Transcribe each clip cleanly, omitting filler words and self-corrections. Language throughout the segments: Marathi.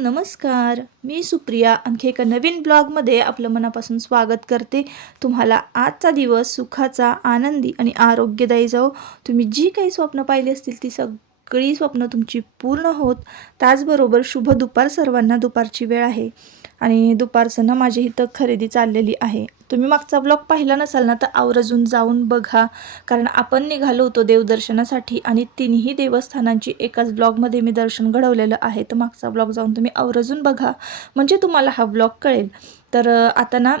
नमस्कार. मी सुप्रिया आणखी एका नवीन ब्लॉगमध्ये आपलं मनापासून स्वागत करते. तुम्हाला आजचा दिवस सुखाचा, आनंदी आणि आरोग्यदायी जाओ. तुम्ही जी काही स्वप्न पाहिली असतील ती सगळी स्वप्न तुमची पूर्ण होत. त्याचबरोबर शुभ दुपार सर्वांना. दुपारची वेळ आहे आणि दुपारचं ना माझी इथं खरेदी चाललेली आहे. तुम्ही मागचा ब्लॉग पाहिला नसाल ना तर आवर्जून जाऊन बघा, कारण आपण निघालो होतो देवदर्शनासाठी आणि तिन्ही देवस्थानांची एकाच ब्लॉगमध्ये मी दर्शन घडवलेलं आहे. तर मागचा ब्लॉग जाऊन तुम्ही आवर्जून बघा, म्हणजे तुम्हाला हा ब्लॉग कळेल. तर आता ना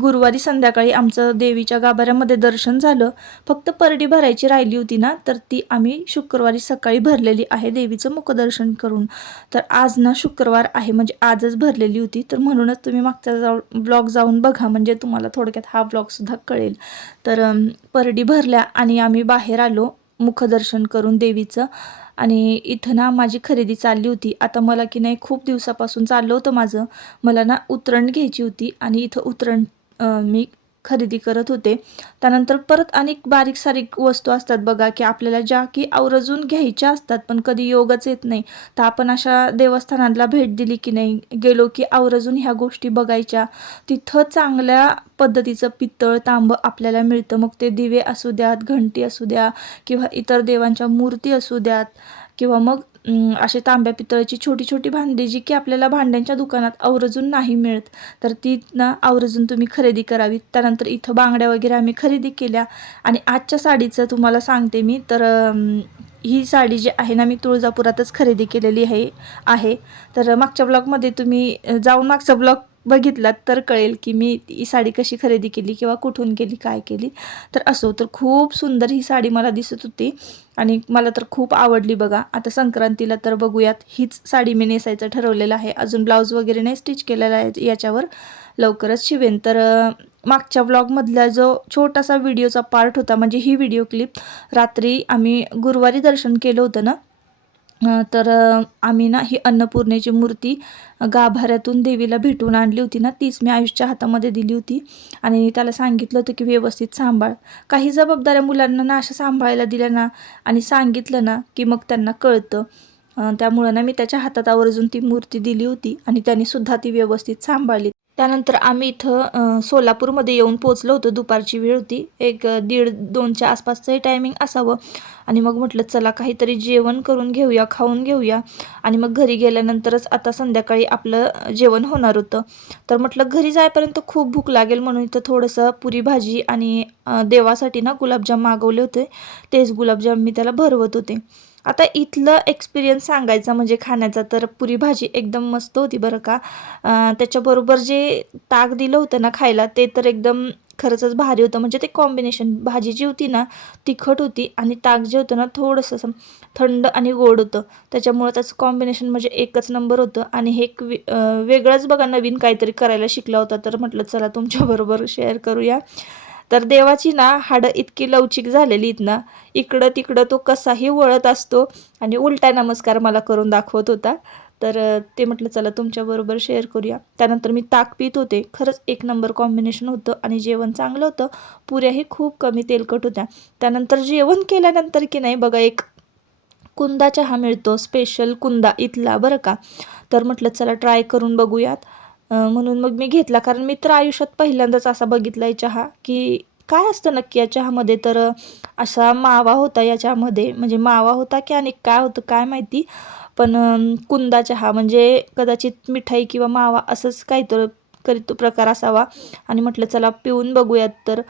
गुरुवारी संध्याकाळी आमचं देवीच्या गाभाऱ्यामध्ये दर्शन झालं. फक्त परडी भरायची राहिली होती ना, तर ती आम्ही शुक्रवारी सकाळी भरलेली आहे देवीचं मुखदर्शन करून. तर आज ना शुक्रवार आहे, म्हणजे आजच भरलेली होती. तर म्हणूनच तुम्ही मागचा ब्लॉग जाऊन बघा, म्हणजे तुम्हाला थोडक्यात हा ब्लॉगसुद्धा कळेल. तर परडी भरल्या आणि आम्ही बाहेर आलो मुखदर्शन करून देवीचं. आणि इथं ना माझी खरेदी चालली होती. आता मला की नाही खूप दिवसापासून चाललं होतं माझं. मला ना उतरण घ्यायची होती आणि इथं उतरण मी खरेदी करत होते. त्यानंतर परत अनेक बारीक सारीक वस्तू असतात बघा, की आपल्याला ज्या की आवर्जून घ्यायच्या असतात पण कधी योगच येत नाही. तर आपण अशा देवस्थानाला भेट दिली की नाही, गेलो की आवर्जून ह्या गोष्टी बघायच्या. तिथं चांगल्या पद्धतीचं पितळ तांब आपल्याला मिळतं. मग ते दिवे असू द्यात, घंटी असू द्या किंवा इतर देवांच्या मूर्ती असू द्यात, किंवा मग असे तांब्या पितळाची छोटी छोटी भांडी जी की आपल्याला भांड्यांच्या दुकानात आवर्जून नाही मिळत, तर ती ना आवर्जून तुम्ही खरेदी करावी. त्यानंतर इथं बांगड्या वगैरे आम्ही खरेदी केल्या. आणि आजच्या साडीचं तुम्हाला सांगते मी. तर ही साडी जी आहे ना मी तुळजापुरातच खरेदी केलेली आहे. तर मागच्या ब्लॉगमध्ये तुम्ही जाऊन मागचा ब्लॉग बघितलात तर कळेल की मी ही साडी कशी खरेदी केली किंवा कुठून केली, काय केली. तर असो, तर खूप सुंदर ही साडी मला दिसत होती आणि मला तर खूप आवडली बघा. आता संक्रांतीला तर बघूयात, हीच साडी मी नेसायचं ठरवलेलं आहे. अजून ब्लाऊज वगैरे नाही स्टिच केलेला आहे, याच्यावर लवकरच शिवेन. तर मागच्या ब्लॉगमधला जो छोटासा व्हिडिओचा पार्ट होता, म्हणजे ही व्हिडिओ क्लिप, रात्री आम्ही गुरुवारी दर्शन केलं होतं ना, तर आम्ही ना ही अन्नपूर्णेची मूर्ती गाभाऱ्यातून देवीला भेटून आणली होती ना, तीच मी आयुषच्या हातामध्ये दिली होती आणि त्याला सांगितलं होतं की व्यवस्थित सांभाळ. काही जबाबदाऱ्या मुलांना ना अशा सांभाळायला दिल्या ना आणि सांगितलं ना की मग त्यांना कळतं. त्यामुळं ना मी त्याच्या हातात आवर्जून ती मूर्ती दिली होती आणि त्यांनी सुद्धा ती व्यवस्थित सांभाळली. त्यानंतर आम्ही इथं सोलापूरमध्ये येऊन पोचलो होतो. दुपारची वेळ होती, 1-1:30-2च्या आसपासचं टायमिंग असावं. आणि मग म्हटलं चला काहीतरी जेवण करून घेऊया, खाऊन घेऊया. आणि मग घरी गेल्यानंतरच आता संध्याकाळी आपलं जेवण होणार होतं. तर म्हटलं घरी जाईपर्यंत खूप भूक लागेल, म्हणून इथं थोडंसं पुरी भाजी आणि देवासाठी ना गुलाबजाम मागवले होते. तेच गुलाबजाम मी त्याला भरवत होते. आता इथलं एक्सपिरियन्स सांगायचा म्हणजे खाण्याचा, तर पुरी भाजी एकदम मस्त होती बरं का. त्याच्याबरोबर जे ताक दिलं होतं ना खायला, ते तर एकदम खरंच भारी होतं. म्हणजे ते कॉम्बिनेशन, भाजी जी होती ना तिखट होती आणि ताक जे होतं ना थोडंसं असं थंड आणि गोड होतं. त्याच्यामुळं त्याचं कॉम्बिनेशन म्हणजे एकच नंबर होतं. आणि हे एक वेगळंच बघा, नवीन काहीतरी करायला शिकला होता. तर म्हटलं चला तुमच्याबरोबर शेअर करूया. तर देवाची ना हाडं इतकी लवचिक झालेली आहेत ना, इकडं तिकडं तो कसाही वळत असतो आणि उलटा नमस्कार मला करून दाखवत होता. तर ते म्हटलं चला तुमच्याबरोबर शेअर करूया. त्यानंतर मी ताक पित होते. खरंच एक नंबर कॉम्बिनेशन होतं आणि जेवण चांगलं होतं. पुऱ्याही खूप कमी तेलकट होत्या. त्यानंतर जेवण केल्यानंतर की नाही बघा, एक कुंदा चहा मिळतो, स्पेशल कुंदा इथला बरं का. तर म्हटलं चला ट्राय करून बघूयात. म्हणून मग मी घेतला, कारण मी तर आयुष्यात पहिल्यांदाच असा बघितला आहे चहा, की काय असतं नक्की या चहामध्ये. तर असा मावा होता याच्यामध्ये, म्हणजे मावा होता की आणि काय होतं काय माहिती. पण कुंदा चहा म्हणजे कदाचित मिठाई किंवा मावा असंच काहीतरी तो प्रकार असावा. आणि म्हटलं चला पिऊन बघूयात. तर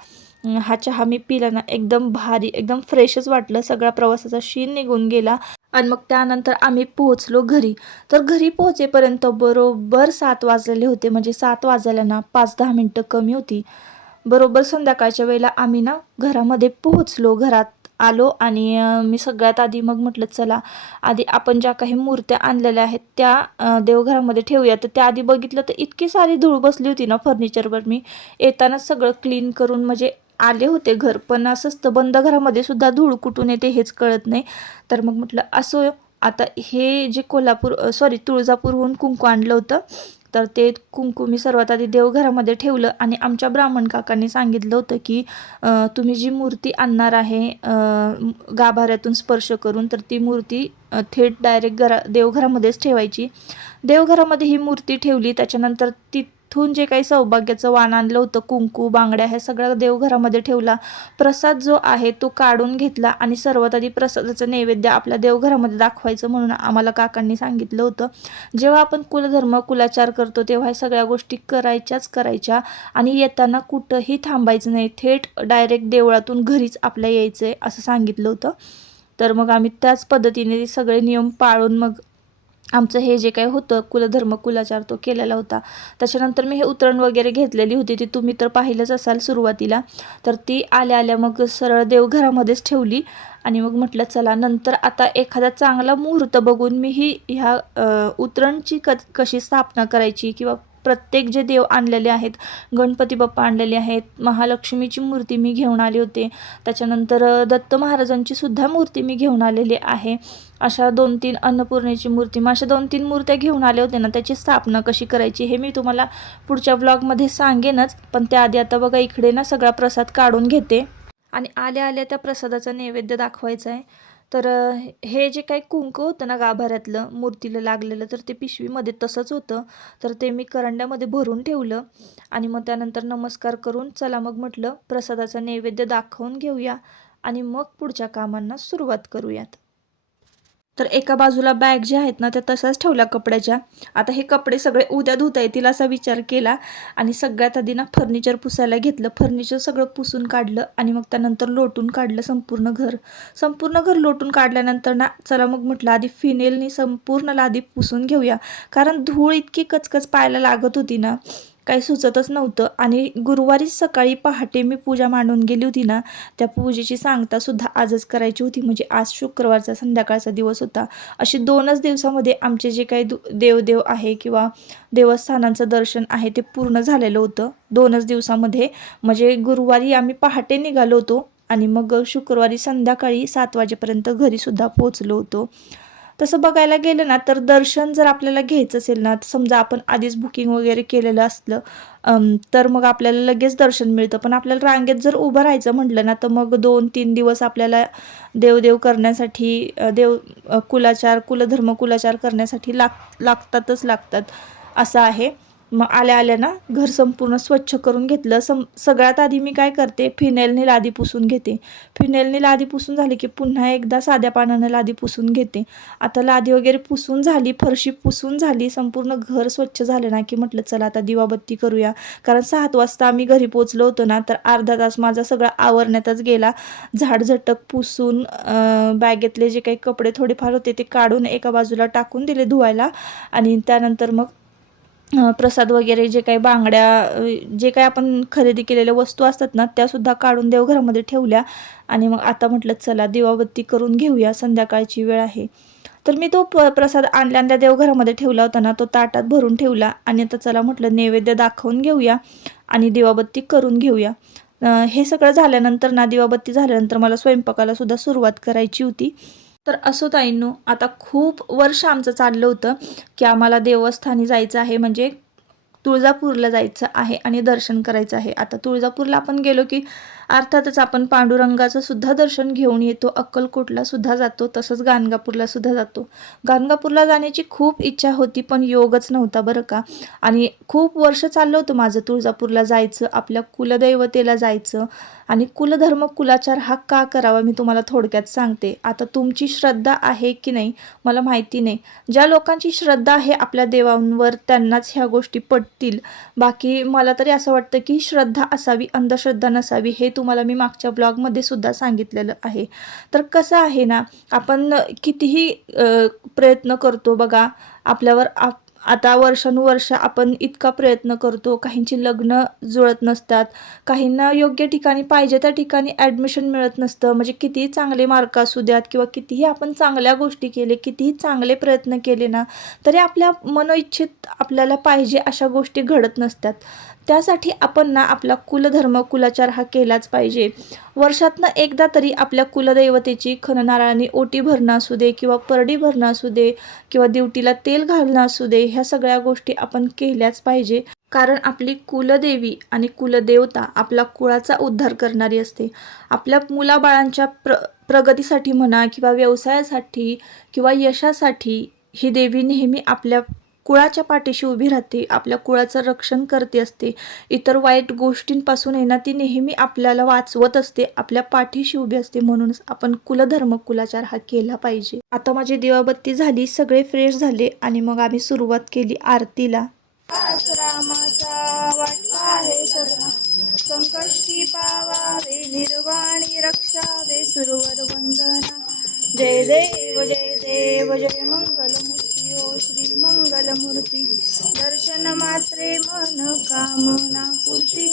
हा चहा मी पिला ना, एकदम भारी, एकदम फ्रेशच वाटलं. सगळा प्रवासाचा शीण निघून गेला. आणि मग त्यानंतर आम्ही पोहोचलो घरी. तर घरी पोहोचेपर्यंत बरोबर 7 वाजलेले होते. म्हणजे 7 वाजायला ना 5-10 मिनटं कमी होती. बरोबर संध्याकाळच्या वेळेला आम्ही ना घरामध्ये पोहोचलो, घरात आलो. आणि मी सगळ्यात आधी मग म्हटलं चला आधी आपण ज्या काही मूर्त्या आणलेल्या आहेत त्या देवघरामध्ये ठेवूया. तर त्याआधी बघितलं तर इतकी सारी धूळ बसली होती ना फर्निचरवर. मी येतानाच सगळं क्लीन करून म्हणजे आले होते घर, पण असंच तर बंद घरामध्ये सुद्धा धूळ कुठून येते हेच कळत नाही. तर मग म्हटलं असो, आता हे जे तुळजापूरहून कुंकू आणलं होतं, तर ते कुंकू मी सर्वात आधी देवघरामध्ये ठेवलं आणि आमच्या ब्राह्मण काकांनी सांगितलं होतं की तुम्ही जी मूर्ती आणणार आहे गाभाऱ्यातून स्पर्श करून, तर ती मूर्ती थेट डायरेक्ट देवघरामध्येच ठेवायची. देवघरामध्ये ही मूर्ती ठेवली. त्याच्यानंतर तिथून जे काही सौभाग्याचं वाण आणलं होतं, कुंकू, बांगड्या, हे सगळं देवघरामध्ये ठेवला. प्रसाद जो आहे तो काढून घेतला आणि सर्वात आधी प्रसादाचं नैवेद्य आपल्या देवघरामध्ये दाखवायचं म्हणून आम्हाला काकांनी सांगितलं होतं. जेव्हा आपण कुलधर्म कुलाचार करतो तेव्हा ह्या सगळ्या गोष्टी करायच्या आणि येताना कुठंही थांबायचं नाही, थेट डायरेक्ट देवळातून घरीच आपल्या यायचं आहे असं सांगितलं होतं. तर मग आम्ही त्याच पद्धतीने सगळे नियम पाळून मग आमचं हे जे काही होतं कुलधर्म कुलाचार तो केलेला होता. त्याच्यानंतर मी हे उतरण वगैरे घेतलेली होती, ती तुम्ही तर पाहिलंच असाल सुरुवातीला. तर ती आल्या मग सरळ देवघरामध्येच ठेवली आणि मग म्हटलं चला नंतर आता एखादा चांगला मुहूर्त बघून मी ह्या उतरणची कशी स्थापना करायची, किंवा प्रत्येक जे देव आणलेले आहेत, गणपती बाप्पा आणलेले आहेत, महालक्ष्मीची मूर्ती मी घेऊन आले होते, त्याच्यानंतर दत्त महाराजांची सुद्धा मूर्ती मी घेऊन आलेली आहे. अशा 2-3 अन्नपूर्णेची मूर्ती, मग अशा 2-3 मूर्त्या घेऊन आले होते ना, त्याची स्थापना कशी करायची हे मी तुम्हाला पुढच्या व्लॉगमध्ये सांगेनच. पण त्याआधी आता बघा इकडे ना सगळा प्रसाद काढून घेते आणि आल्या त्या प्रसादाचा नैवेद्य दाखवायचा आहे. तर हे जे काही कुंकू होतं ना गाभाऱ्यातलं मूर्तीला लागलेलं, तर ते पिशवीमध्ये तसंच होतं. तर ते मी करंड्यामध्ये भरून ठेवलं आणि मग त्यानंतर नमस्कार करून चला मग म्हटलं प्रसादाचा नैवेद्य दाखवून घेऊया आणि मग पुढच्या कामांना सुरुवात करूयात. तर एका बाजूला बॅग ज्या आहेत ना त्या तशाच ठेवल्या कपड्याच्या. आता हे कपडे सगळे उद्या धुता येतील असा विचार केला आणि सगळ्यात आधी ना फर्निचर पुसायला घेतलं. फर्निचर सगळं पुसून काढलं आणि मग त्यानंतर लोटून काढलं संपूर्ण घर लोटून काढल्यानंतर ना चला मग म्हटलं आधी फिनेलनी संपूर्ण लादी पुसून घेऊया, कारण धूळ इतकी कचकच पायाला लागत होती ना, काही सुचतच नव्हतं. आणि गुरुवारी सकाळी पहाटे मी पूजा मांडून गेली होती ना, त्या पूजेची सांगतासुद्धा आजच करायची होती, म्हणजे आज शुक्रवारचा संध्याकाळचा दिवस होता. अशी 2च दिवसामध्ये आमचे जे काही देवदेव आहे किंवा देवस्थानांचं दर्शन आहे ते पूर्ण झालेलं होतं 2च दिवसामध्ये. म्हणजे गुरुवारी आम्ही पहाटे निघालो होतो आणि मग शुक्रवारी संध्याकाळी 7 वाजेपर्यंत घरीसुद्धा पोचलो होतो. तसं बघायला गेलं ना तर दर्शन जर आपल्याला घ्यायचं असेल ना, समजा आपण आधीच बुकिंग वगैरे केलेलं असलं तर मग आपल्याला लगेच दर्शन मिळतं. पण आपल्याला रांगेत जर उभं राहायचं म्हटलं ना तर मग 2-3 दिवस आपल्याला देवदेव करण्यासाठी कुलाचार कुलधर्म कुलाचार करण्यासाठी लागतात असं आहे. मग आल्या ना घर संपूर्ण स्वच्छ करून घेतलं. सगळ्यात आधी मी काय करते, फिनेलने लादी पुसून घेते. फिनेलने लादी पुसून झाली की पुन्हा एकदा साध्या पाण्यानं लादी पुसून घेते. आता लादी वगैरे पुसून झाली, फरशी पुसून झाली, संपूर्ण घर स्वच्छ झालं ना की म्हटलं चला आता दिवाबत्ती करूया. कारण 7 वाजता आम्ही घरी पोचलो होतो ना, तर अर्धा तास माझा सगळा आवरण्यातच गेला. झाडझटक पुसून बॅगेतले जे काही कपडे थोडेफार होते ते काढून एका बाजूला टाकून दिले धुवायला आणि त्यानंतर मग प्रसाद वगैरे जे काही बांगड्या जे काही आपण खरेदी केलेल्या वस्तू असतात ना त्यासुद्धा काढून देवघरामध्ये ठेवल्या आणि मग आता म्हटलं चला दिवाबत्ती करून घेऊया, संध्याकाळची वेळ आहे. तर मी तो प्रसाद आणल्या देवघरामध्ये ठेवला होता ना, तो ताटात भरून ठेवला आणि आता चला म्हटलं नैवेद्य दाखवून घेऊया आणि दिवाबत्ती करून घेऊया. हे सगळं झाल्यानंतर ना, दिवाबत्ती झाल्यानंतर मला स्वयंपाकाला सुद्धा सुरुवात करायची होती. तर असो ताईंनो, आता खूप वर्ष आमचं चाललं होतं की आम्हाला देवस्थानी जायचं आहे, म्हणजे तुळजापूरला जायचं आहे आणि दर्शन करायचं आहे. आता तुळजापूरला आपण गेलो की अर्थातच आपण पांडुरंगाचं सुद्धा दर्शन घेऊन येतो, अक्कलकोटला सुद्धा जातो, तसंच गाणगापूरला सुद्धा जातो. गाणगापूरला जाण्याची खूप इच्छा होती पण योगच नव्हता बरं का. आणि खूप वर्ष चाललं होतं माझं तुळजापूरला जायचं, आपल्या कुलदैवतेला जायचं. आणि कुलधर्म कुलाचार हा का करावा मी तुम्हाला थोडक्यात सांगते. आता तुमची श्रद्धा आहे की नाही मला माहिती नाही. ज्या लोकांची श्रद्धा आहे आपल्या देवांवर त्यांनाच ह्या गोष्टी पटतील. बाकी मला तरी असं वाटतं की श्रद्धा असावी, अंधश्रद्धा नसावी. हे तुम्हाला मी मागच्या ब्लॉगमध्ये सुद्धा सांगितलेलं आहे. तर कसं आहे ना, आपण कितीही प्रयत्न करतो बघा आपल्यावर. आता वर्षानुवर्ष आपण इतका प्रयत्न करतो, काहींची लग्न जुळत नसतात, काहींना योग्य ठिकाणी पाहिजे त्या ठिकाणी ॲडमिशन मिळत नसतं. म्हणजे कितीही चांगले मार्क असू द्यात किंवा कितीही आपण चांगल्या गोष्टी केले, कितीही चांगले प्रयत्न केले ना, तरी आपल्या मनोइच्छित आपल्याला पाहिजे अशा गोष्टी घडत नसतात. त्यासाठी आपण ना आपला कुलधर्म कुलाचार हा केलाच पाहिजे. वर्षातनं एकदा तरी आपल्या कुलदैवतेची खणनाराळाने ओटी भरणं असू दे किंवा परडी भरणं असू दे किंवा दिवटीला तेल घालणं असू दे, ह्या सगळ्या गोष्टी आपण केल्याच पाहिजे. कारण आपली कुलदेवी आणि कुलदेवता आपला कुळाचा उद्धार करणारी असते. आपल्या मुलाबाळांच्या प्रगतीसाठी म्हणा किंवा व्यवसायासाठी किंवा यशासाठी ही देवी नेहमी आपल्या कुळाच्या पाठीशी उभी राहते, आपल्या कुळाचं रक्षण करते असते. इतर वाईट गोष्टींपासून आहे ना ती नेहमी आपल्याला वाचवत असते, आपल्या पाठीशी उभी असते. म्हणूनच आपण कुलधर्म कुलाचार हा केला पाहिजे. आता माझी दिवाबत्ती झाली, सगळे फ्रेश झाले आणि मग आम्ही सुरुवात केली आरतीला. रामाचा वाटला आहे सदना, संकष्टी पावावे निर्वाणी रक्षावे सुरवर वंदना. जय देव जय देव जय मंगलमूर्ती ओ श्री मंगलमूर्ती. दर्शन मात्रे मन कामना पूर्ती.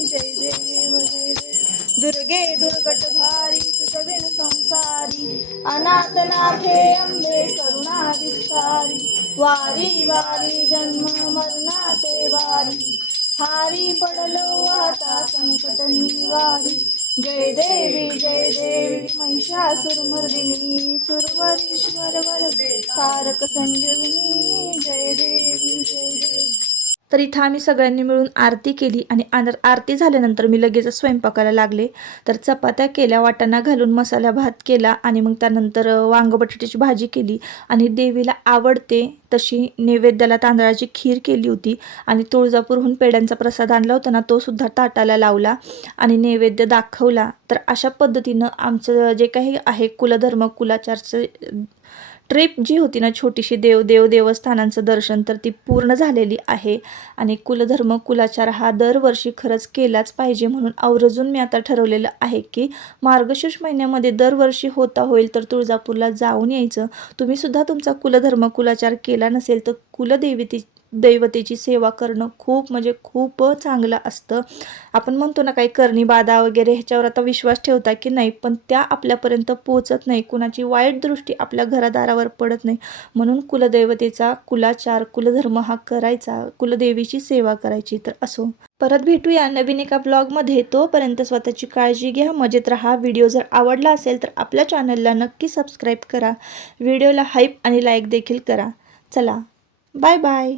जय देव जय देव. दुर्गे दुर्गट भारी तुझविण संसारी, अनाथनाथे अंबे करुणा विस्तारी. वारी वारी जन्म मरणाते वारी, हारी पडलो आता संकट निवारी. जय देवी महिषासुरमर्दिनी, सुरवरीश्वर वरदे तारक संजीवनी. जय देवी जय देवी. तर इथं आम्ही सगळ्यांनी मिळून आरती केली आणि आरती झाल्यानंतर मी लगेच स्वयंपाकाला लागले. तर चपात्या केल्या, वाटाणा घालून मसाला भात केला आणि मग त्यानंतर वांग बटाट्याची भाजी केली आणि देवीला आवडते तशी नैवेद्याला तांदळाची खीर केली होती आणि तुळजापूरहून पेड्यांचा प्रसाद आणला होता ना, तो सुद्धा ताटाला लावला आणि नैवेद्य दाखवला. तर अशा पद्धतीनं आमचं जे काही आहे कुलधर्म कुलाचारचं ट्रिप जी होती ना, छोटीशी देवस्थानांचं दर्शन, तर ती पूर्ण झालेली आहे. आणि कुलधर्म कुलाचार हा दरवर्षी खरंच केलाच पाहिजे. म्हणून आवर्जून मी आता ठरवलेलं आहे की मार्गशीर्ष महिन्यामध्ये दरवर्षी होता होईल तर तुळजापूरला जाऊन यायचं. तुम्ही सुद्धा तुमचा कुलधर्म कुलाचार केला नसेल तर दैवतेची सेवा करणं खूप म्हणजे खूप चांगलं असतं. आपण म्हणतो ना काही करणी बाधा वगैरे ह्याच्यावर आता विश्वास ठेवता की नाही, पण त्या आपल्यापर्यंत पोहोचत नाही, कुणाची वाईट दृष्टी आपल्या घरादारावर पडत नाही. म्हणून कुलदैवतेचा कुलाचार कुलधर्म हा करायचा, कुलदेवीची सेवा करायची. तर असो, परत भेटूया नवीन एका ब्लॉगमध्ये. तोपर्यंत स्वतःची काळजी घ्या, मजेत राहा. व्हिडिओ जर आवडला असेल तर आपल्या चॅनलला नक्की सबस्क्राईब करा, व्हिडिओला हाईप आणि लाईक देखील करा. चला, बाय बाय.